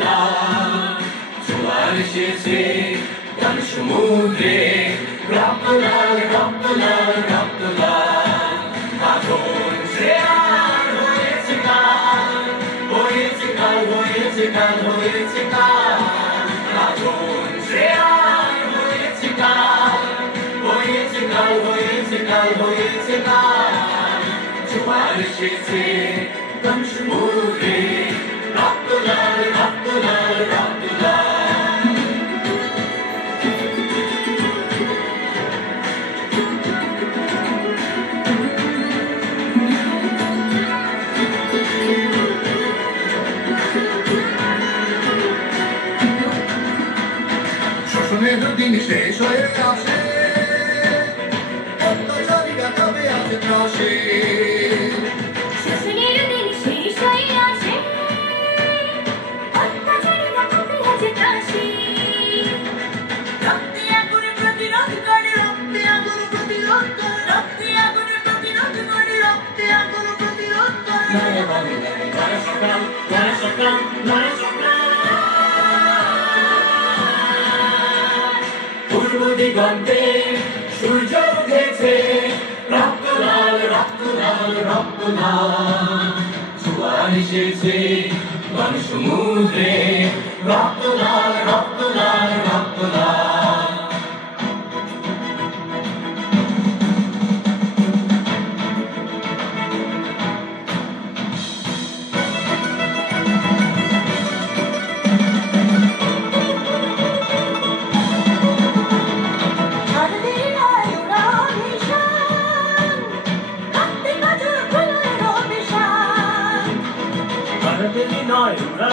লাল জোয়ার এসেছে গান সমুদ্রে রক্ত লাল রক্ত লাল রক্ত লাল আগুন শ্রেয়ার হয়েছে কাল হয়েছে কাল হয়েছে কাল হয়েছে কাল আগুন শ্রেয়ার হয়েছে কাল হয়েছে কাল হয়েছে কাল হয়েছে কাল জোয়ার এসেছে গান সমুদ্রে রক্ত লাল রক্ত লাল রক্ত লাল শোষণের দিন শেষ হয়ে আসে অত্যাচারীরা তবে আছে ত্রাসে শোষণের দিন শেষ হয়ে আসে অত্যাচারীরা তবে আছে ত্রাসে রক্তে আগুনে প্রতিরোধ করে রক্তে আগুনে প্রতিরোধ করে রক্তে আগুনে প্রতিরোধ করে রক্তে আগুনে প্রতিরোধ করে নয়া বাংলায় নয়া সকাল নয়া সকাল নয়া সকাল পূর্ব দিগন্তে সূর্য উঠেছে রক্ত লাল রক্ত লাল রক্ত লাল জোয়ার এসেছে গান সমুদ্রে রক্ত লাল রক্ত লাল রক্ত লাল ভারতেরই নয় ওরা